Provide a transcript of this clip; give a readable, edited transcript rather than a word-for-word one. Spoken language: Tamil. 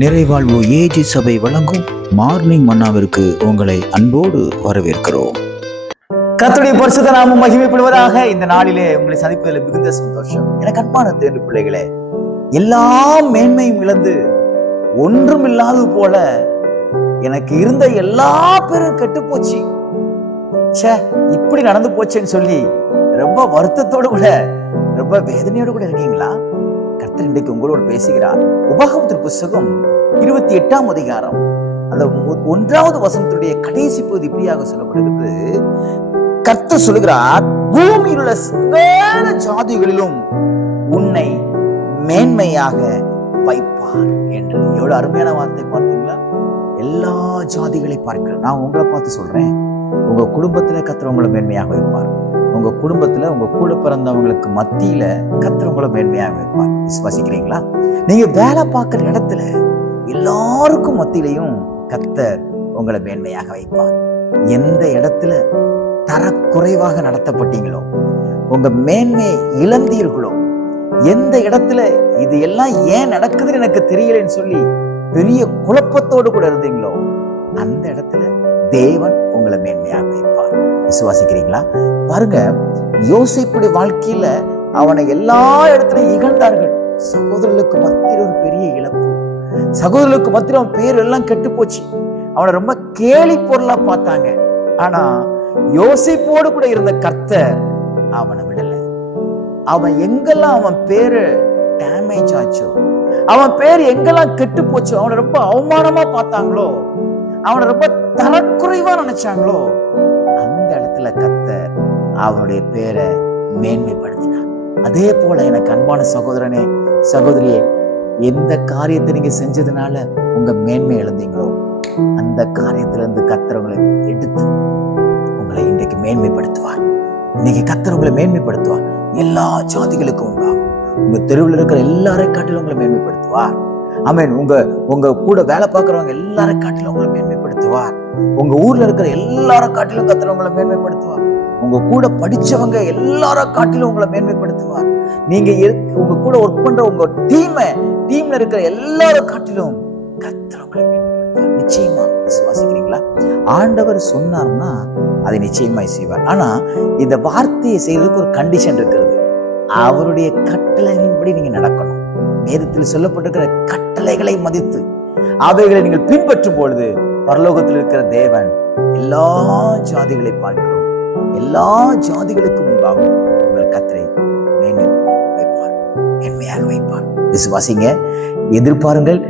நிறைவாழ்வு ஏஜி சபை வழங்கும் மார்னிங் மன்னாவிற்கு உங்களை அன்போடு வரவேற்கிறோம். கர்த்தருடைய பரிசுத்த நாமம் மகிமைப்படுவதாக. இந்த நாளிலே உங்களை சந்திப்பதில் மிகுந்த சந்தோஷம். எனக்கு அன்பான தேர்வு பிள்ளைகளே, எல்லா மேன்மையும் இழந்து ஒன்றும் இல்லாதது போல எனக்கு இருந்த எல்லா பேரும் கெட்டு போச்சு, இப்படி நடந்து போச்சேன்னு சொல்லி ரொம்ப வருத்தத்தோடு கூட ரொம்ப வேதனையோடு கூட இருக்கீங்களா? கர்த்தர் இன்றைக்கு உங்களோடு பேசுகிறார். உபாகமத்தின் புஸ்தகம் 28ஆம் அதிகாரம் அந்த 1வது வசனத்துடைய கடைசி பகுதி இப்படியாக சொல்லப்படுகிறது. கர்த்தர் சொல்லுகிறார், பூமியில் உள்ள சகல ஜாதிகளிலும் உன்னை மேன்மையாக வைப்பார் என்று. எவ்வளவு அருமையான வார்த்தை பார்த்தீங்களா? எல்லா ஜாதிகளை பார்க்கிறேன். நான் உங்களை பார்த்து சொல்றேன், உங்க குடும்பத்துல கர்த்தர் உங்களை மேன்மையாக வைப்பார். உங்க குடும்பத்துல உங்க கூட பிறந்தவங்களுக்கு மத்தியில கர்த்தர் உங்களை மேன்மையாக வைப்பார். விசுவாசிக்கிறீங்களா? நீங்க வேலை பார்க்கிற இடத்துல எல்லாருக்கும் மத்தியிலையும் கர்த்தர் உங்களை மேன்மையாக வைப்பார். எந்த இடத்துல தரக்குறைவாக நடத்தப்பட்டீங்களோ, உங்க மேன்மையை இழந்தீர்களோ, எந்த இடத்துல இது எல்லாம் ஏன் நடக்குதுன்னு எனக்கு தெரியலன்னு சொல்லி பெரிய குழப்பத்தோடு கூட இருந்தீங்களோ, அந்த இடத்துல தேவன் உங்களை மேன்மையாக வைப்பார். விசுவாசிக்கிறீங்களா? பாருங்க, யோசேப்புடைய வாழ்க்கையில அவனை எல்லா இடத்துலயும் இகழ்ந்தார்கள். சகோதரர்களுக்கு மத்தியில் ஒரு பெரிய இழப்பு, சகோதரர்களுக்கு மத்தியில் அவன் பேர் எல்லாம் கெட்டு போச்சு. அவனை ரொம்ப கேலி பொருளா பார்த்தாங்க. ஆனா யோசேப்போடு கூட இருந்த கர்த்தர் அவனை விடல. அவன் எங்கெல்லாம் அவன் பேரு டேமேஜ் ஆச்சோ, அவன் பேர் எங்கெல்லாம் கெட்டு போச்சோ, அவனை ரொம்ப அவமானமா பார்த்தாங்களோ, அவனை ரொம்ப தரக்குறைவா நினைச்சாங்களோ, அந்த இடத்துல கர்த்தர் அவனுடைய பேரை மேன்மைப்படுத்தினார். அதே போல எனக்கு அன்பான சகோதரனே, சகோதரியே, எந்த காரியத்தை நீங்க செஞ்சதுனால உங்க மேன்மை இழந்தீங்களோ, அந்த காரியத்திலிருந்து கர்த்தர் உங்களை எடுத்து உங்களை இன்றைக்கு மேன்மைப்படுத்துவார். இன்னைக்கு கர்த்தர் உங்களை மேன்மைப்படுத்துவார். எல்லா ஜாதிகளுக்கும் உண்டாகும். உங்க தெருவில் இருக்கிற எல்லாரை காட்டிலும் உங்களை மேன்மைப்படுத்துவார். ஆமென். உங்க கூட வேலை பார்க்கிறவங்க எல்லாரை காட்டிலும் உங்களை மேன்மைப்படுத்துவார். உங்க ஊர்ல இருக்கிற எல்லாரை காட்டிலும் கர்த்தர் உங்களை மேன்மைப்படுத்துவார். உங்க கூட படிச்சவங்க எல்லாரை காட்டிலும் உங்களை மேன்மைப்படுத்துவார். நீங்க உங்க கூட ஒர்க் பண்ற உங்க டீம்ல இருக்கிற எல்லாரை காட்டிலும் கர்த்தர் உங்களை மேன்மைப்படுத்துவார். நிச்சயமா. விசுவாசிக்கிறீங்களா? ஆண்டவர் சொன்னார்னா அதை நிச்சயமாய் செய்வார். ஆனா இந்த வார்த்தையை செய்வதற்கு ஒரு கண்டிஷன் இருக்கிறது. அவருடைய கட்டளைகளின்படி நீங்க நடக்கணும். வேதத்தில் சொல்லப்பட்டிருக்கிற கட்டளைகளை மதித்து அவைகளை நீங்கள் பின்பற்றும் பொழுது பரலோகத்தில் இருக்கிற தேவன் எல்லா ஜாதிகளை பார்க்கிறோம், எல்லா ஜாதிகளுக்கும் முன்பாகும் உங்கள் கர்த்தரை மேன்மை வைப்பார், மேன்மையாக வைப்பார். விசுவாசிங்க, எதிர்பாருங்கள்.